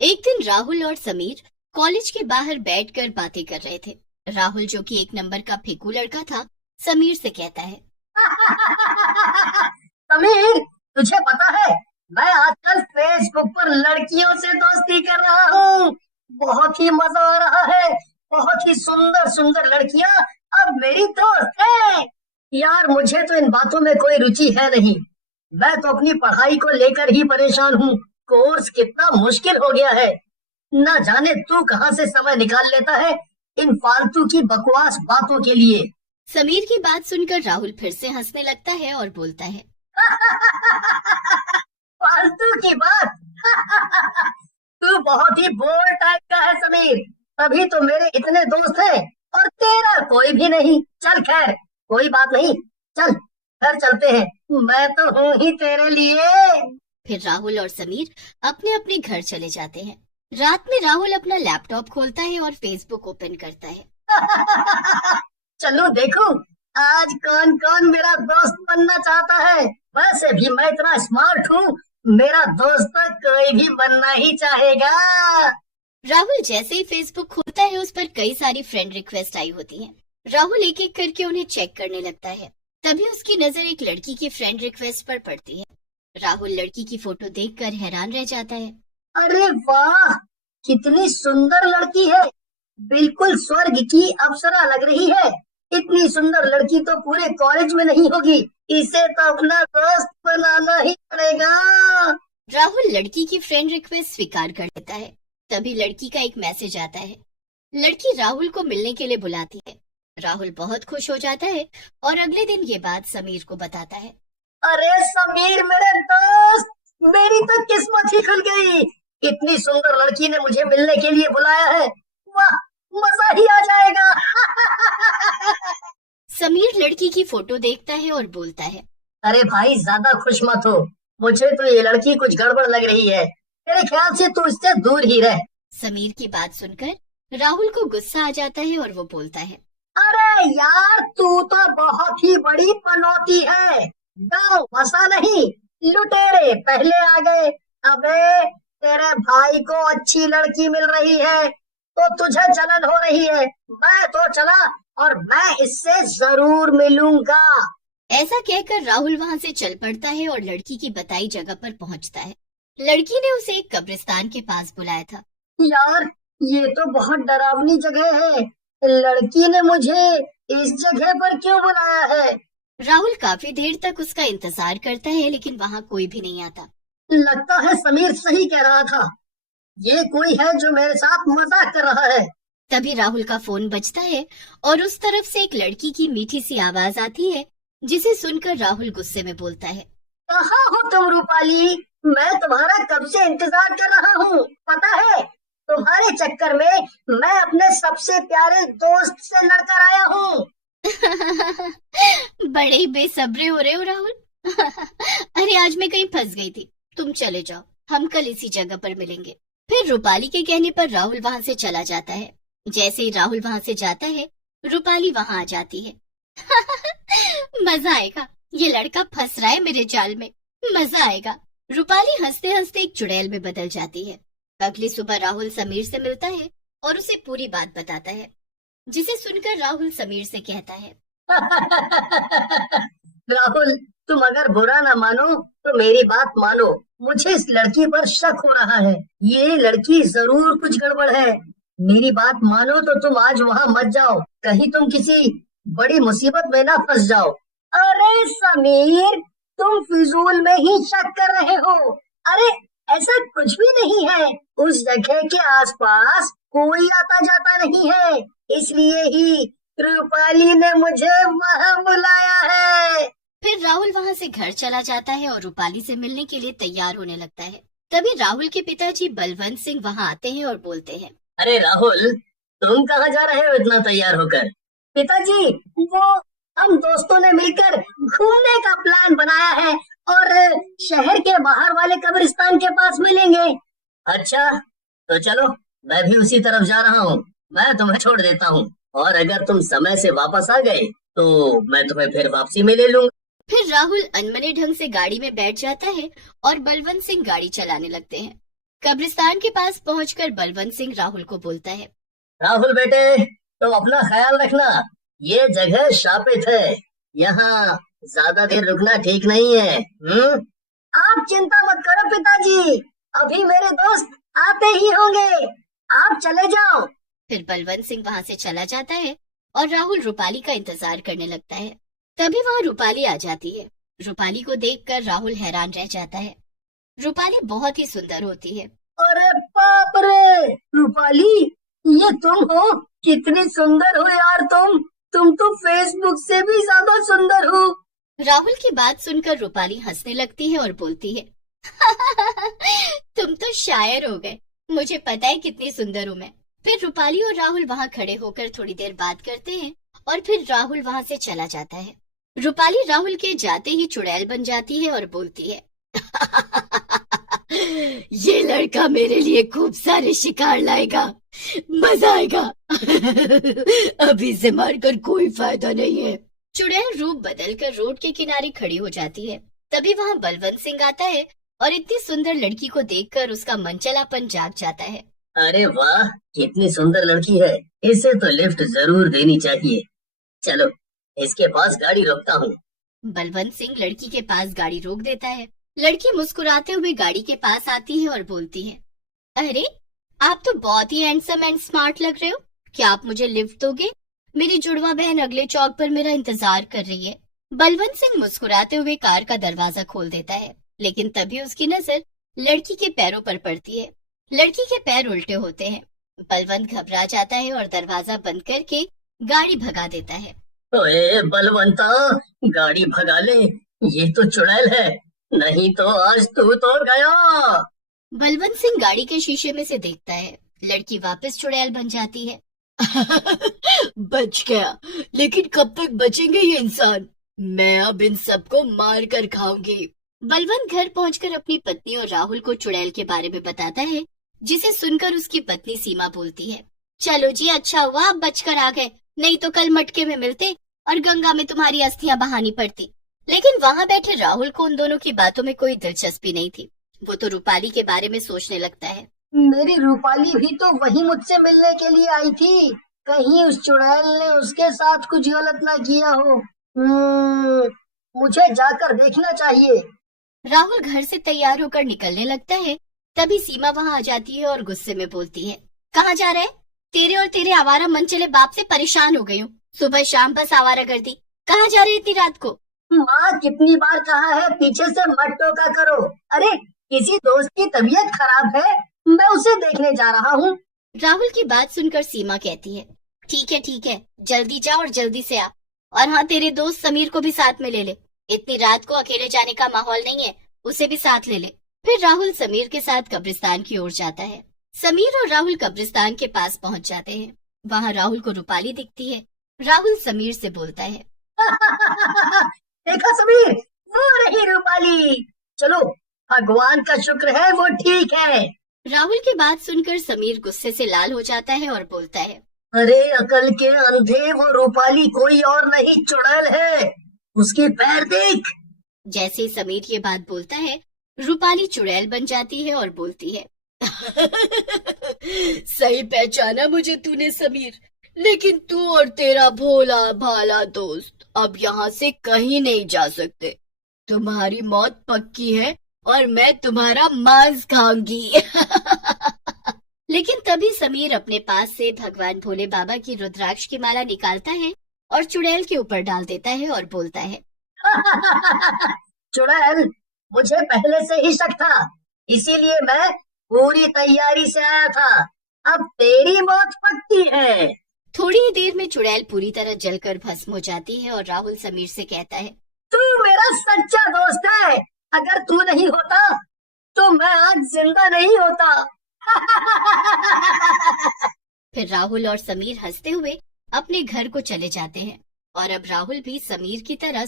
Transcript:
एक दिन राहुल और समीर कॉलेज के बाहर बैठकर बातें कर रहे थे। राहुल, जो कि एक नंबर का फेंकू लड़का था, समीर से कहता है, समीर, तुझे पता है मैं आजकल फेसबुक पर लड़कियों से दोस्ती कर रहा हूँ। बहुत ही मजा आ रहा है। बहुत ही सुंदर सुंदर लड़कियां अब मेरी दोस्त है। यार, मुझे तो इन बातों में कोई रुचि है नहीं। मैं तो अपनी पढ़ाई को लेकर ही परेशान हूँ। कोर्स कितना मुश्किल हो गया है। ना जाने तू कहाँ से समय निकाल लेता है इन फालतू की बकवास बातों के लिए। समीर की बात सुनकर राहुल फिर से हंसने लगता है और बोलता है, फालतू की बात। तू बहुत ही बोल्ड टाइप का है समीर। तभी तो मेरे इतने दोस्त हैं और तेरा कोई भी नहीं। चल खैर, कोई बात नहीं। चल घर चलते हैं। मैं तो हूँ ही तेरे लिए। फिर राहुल और समीर अपने अपने घर चले जाते हैं। रात में राहुल अपना लैपटॉप खोलता है और फेसबुक ओपन करता है। चलो देखो, आज कौन कौन मेरा दोस्त बनना चाहता है। वैसे भी मैं इतना स्मार्ट हूँ, मेरा दोस्त तो कोई भी बनना ही चाहेगा। राहुल जैसे ही फेसबुक खोलता है, उस पर कई सारी फ्रेंड रिक्वेस्ट आई होती हैं। राहुल एक एक करके उन्हें चेक करने लगता है। तभी उसकी नजर एक लड़की की फ्रेंड रिक्वेस्ट पर पड़ती है। राहुल लड़की की फोटो देखकर हैरान रह जाता है। अरे वाह, कितनी सुंदर लड़की है। बिल्कुल स्वर्ग की अप्सरा लग रही है। इतनी सुंदर लड़की तो पूरे कॉलेज में नहीं होगी। इसे तो अपना दोस्त बनाना ही पड़ेगा। राहुल लड़की की फ्रेंड रिक्वेस्ट स्वीकार कर लेता है। तभी लड़की का एक मैसेज आता है। लड़की राहुल को मिलने के लिए बुलाती है। राहुल बहुत खुश हो जाता है और अगले दिन ये बात समीर को बताता है। अरे समीर मेरे दोस्त, मेरी तो किस्मत ही खुल गई। इतनी सुंदर लड़की ने मुझे मिलने के लिए बुलाया है। वाह, मजा ही आ जाएगा। समीर लड़की की फोटो देखता है और बोलता है, अरे भाई, ज्यादा खुश मत हो। मुझे तो ये लड़की कुछ गड़बड़ लग रही है। मेरे ख्याल से तू इससे दूर ही रह। समीर की बात सुनकर राहुल को गुस्सा आ जाता है और वो बोलता है, अरे यार, तू तो बहुत ही बड़ी पनौती है। गाँव बसा नहीं, लुटेरे पहले आ गए। अबे, तेरे भाई को अच्छी लड़की मिल रही है तो तुझे जलन हो रही है। मैं तो चला और मैं इससे जरूर मिलूंगा। ऐसा कहकर राहुल वहां से चल पड़ता है और लड़की की बताई जगह पर पहुंचता है। लड़की ने उसे एक कब्रिस्तान के पास बुलाया था। यार, ये तो बहुत डरावनी जगह है। लड़की ने मुझे इस जगह पर क्यों बुलाया है? राहुल काफी देर तक उसका इंतजार करता है, लेकिन वहां कोई भी नहीं आता। लगता है समीर सही कह रहा था। ये कोई है जो मेरे साथ मजाक कर रहा है। तभी राहुल का फोन बजता है और उस तरफ से एक लड़की की मीठी सी आवाज आती है, जिसे सुनकर राहुल गुस्से में बोलता है, कहाँ हो तुम रूपाली? मैं तुम्हारा कब से इंतजार कर रहा हूँ। पता है, तुम्हारे चक्कर में मैं अपने सबसे प्यारे दोस्त से लड़कर आया हूँ। बड़े ही बेसब्रे हो रहे हो राहुल। अरे आज मैं कहीं फंस गई थी। तुम चले जाओ, हम कल इसी जगह पर मिलेंगे। फिर रूपाली के कहने पर राहुल वहां से चला जाता है। जैसे ही राहुल वहां से जाता है, रूपाली वहां आ जाती है। मजा आएगा, ये लड़का फंस रहा है मेरे जाल में। मजा आएगा। रूपाली हंसते हंसते एक चुड़ैल में बदल जाती है। अगली सुबह राहुल समीर से मिलता है और उसे पूरी बात बताता है, जिसे सुनकर राहुल समीर से कहता है, राहुल, तुम अगर बुरा ना मानो तो मेरी बात मानो। मुझे इस लड़की पर शक हो रहा है। ये लड़की जरूर कुछ गड़बड़ है। मेरी बात मानो तो तुम आज वहाँ मत जाओ। कहीं तुम किसी बड़ी मुसीबत में ना फंस जाओ। अरे समीर, तुम फिजूल में ही शक कर रहे हो। अरे, ऐसा कुछ भी नहीं है। उस जगह के आसपास कोई आता जाता नहीं है। इसलिए ही रूपाली ने मुझे वहाँ बुलाया है। फिर राहुल वहां से घर चला जाता है और रूपाली से मिलने के लिए तैयार होने लगता है। तभी राहुल के पिताजी बलवंत सिंह वहां आते हैं और बोलते हैं, अरे राहुल, तुम कहाँ जा रहे हो इतना तैयार होकर? पिताजी, वो हम दोस्तों ने मिलकर घूमने का प्लान बनाया है और शहर के बाहर वाले कब्रिस्तान के पास मिलेंगे। अच्छा, तो चलो, मैं भी उसी तरफ जा रहा हूँ। मैं तुम्हें छोड़ देता हूँ और अगर तुम समय से वापस आ गए तो मैं तुम्हें फिर वापसी में ले लूंगा। फिर राहुल अनमने ढंग से गाड़ी में बैठ जाता है और बलवंत सिंह गाड़ी चलाने लगते हैं। कब्रिस्तान के पास पहुंचकर बलवंत सिंह राहुल को बोलता है। राहुल बेटे, तुम अपना ख्याल रखना। ये जगह शापित है, यहाँ ज्यादा देर रुकना ठीक नहीं है। आप चिंता मत करो पिताजी, अभी मेरे दोस्त आते ही होंगे, आप चले जाओ। फिर बलवंत सिंह वहां से चला जाता है और राहुल रूपाली का इंतजार करने लगता है। तभी वहां रूपाली आ जाती है। रूपाली को देखकर राहुल हैरान रह जाता है। रूपाली बहुत ही सुंदर होती है। अरे बाप रे, रूपाली, ये तुम हो? कितनी सुंदर हो यार तुम तो फेसबुक से भी ज्यादा सुंदर हो। राहुल की बात सुनकर रूपाली हंसने लगती है और बोलती है, तुम तो शायर हो गए, मुझे पता है कितनी सुंदर हूँ मैं। फिर रूपाली और राहुल वहाँ खड़े होकर थोड़ी देर बात करते हैं और फिर राहुल वहाँ से चला जाता है। रूपाली राहुल के जाते ही चुड़ैल बन जाती है और बोलती है, ये लड़का मेरे लिए खूब सारे शिकार लाएगा, मजा आएगा। अभी से मारकर कोई फायदा नहीं है। चुड़ैल रूप बदलकर रोड के किनारे खड़ी हो जाती है। तभी वहाँ बलवंत सिंह आता है और इतनी सुंदर लड़की को देखकर उसका मनचलापन जाग जाता है। अरे वाह, कितनी सुंदर लड़की है, इसे तो लिफ्ट जरूर देनी चाहिए। चलो, इसके पास गाड़ी रोकता हूँ। बलवंत सिंह लड़की के पास गाड़ी रोक देता है। लड़की मुस्कुराते हुए गाड़ी के पास आती है और बोलती है, अरे आप तो बहुत ही हैंडसम एंड स्मार्ट लग रहे हो, क्या आप मुझे लिफ्ट दोगे? मेरी जुड़वा बहन अगले चौक पर मेरा इंतजार कर रही है। बलवंत सिंह मुस्कुराते हुए कार का दरवाजा खोल देता है, लेकिन तभी उसकी नजर लड़की के पैरों पर पड़ती है। लड़की के पैर उल्टे होते हैं। बलवंत घबरा जाता है और दरवाजा बंद करके गाड़ी भगा देता है। ओए बलवंता, गाड़ी भगा ले, ये तो चुड़ैल है, नहीं तो आज तू तो गया। बलवंत सिंह गाड़ी के शीशे में से देखता है। लड़की वापस चुड़ैल बन जाती है। बच गया, लेकिन कब तक बचेंगे ये इंसान? मैं अब इन सबको मार कर खाऊंगी। बलवंत घर पहुंचकर अपनी पत्नी और राहुल को चुड़ैल के बारे में बताता है, जिसे सुनकर उसकी पत्नी सीमा बोलती है, चलो जी, अच्छा हुआ आप बचकर आ गए, नहीं तो कल मटके में मिलते और गंगा में तुम्हारी अस्थियां बहानी पड़ती। लेकिन वहाँ बैठे राहुल को उन दोनों की बातों में कोई दिलचस्पी नहीं थी। वो तो रूपाली के बारे में सोचने लगता है। मेरी रूपाली भी तो वही मुझसे मिलने के लिए आई थी, कहीं उस चुड़ैल ने उसके साथ कुछ गलत ना किया हो। मुझे जाकर देखना चाहिए। राहुल घर से तैयार होकर निकलने लगता है। तभी सीमा वहाँ आ जाती है और गुस्से में बोलती है, कहाँ जा रहे? तेरे और तेरे आवारा मनचले बाप से परेशान हो गई हूँ, सुबह शाम बस आवारा गर्दी। कहाँ जा रहे इतनी रात को? माँ कितनी बार कहा है पीछे से मत टोका करो। अरे किसी दोस्त की तबीयत खराब है, मैं उसे देखने जा रहा हूँ। राहुल की बात सुनकर सीमा कहती है, ठीक है, जल्दी जा और जल्दी से आ। और हाँ, तेरे दोस्त समीर को भी साथ में ले ले, इतनी रात को अकेले जाने का माहौल नहीं है, उसे भी साथ ले ले। फिर राहुल समीर के साथ कब्रिस्तान की ओर जाता है। समीर और राहुल कब्रिस्तान के पास पहुंच जाते हैं। वहाँ राहुल को रूपाली दिखती है। राहुल समीर से बोलता है, देखा समीर, वो रही रूपाली। चलो, भगवान का शुक्र है वो ठीक है। राहुल की बात सुनकर समीर गुस्से से लाल हो जाता है और बोलता है, अरे अकल के अंधे, वो रूपाली कोई और नहीं चुड़ैल है, उसके पैर देख। जैसे ही समीर ये बात बोलता है, रूपाली चुड़ैल बन जाती है और बोलती है, सही पहचाना मुझे तूने समीर, लेकिन तू और तेरा भोला भाला दोस्त अब यहाँ से कहीं नहीं जा सकते। तुम्हारी मौत पक्की है और मैं तुम्हारा मांस खाऊंगी। लेकिन तभी समीर अपने पास से भगवान भोले बाबा की रुद्राक्ष की माला निकालता है और चुड़ैल के ऊपर डाल देता है और बोलता है, चुड़ैल, मुझे पहले से ही शक था, इसीलिए मैं पूरी तैयारी से आया था। अब तेरी मौत पक्की है। थोड़ी ही देर में चुड़ैल पूरी तरह जलकर भस्म हो जाती है और राहुल समीर से कहता है, तू मेरा सच्चा दोस्त है, अगर तू नहीं होता तो मैं आज जिंदा नहीं होता। फिर राहुल और समीर हंसते हुए अपने घर को चले जाते हैं और अब राहुल भी समीर की तरह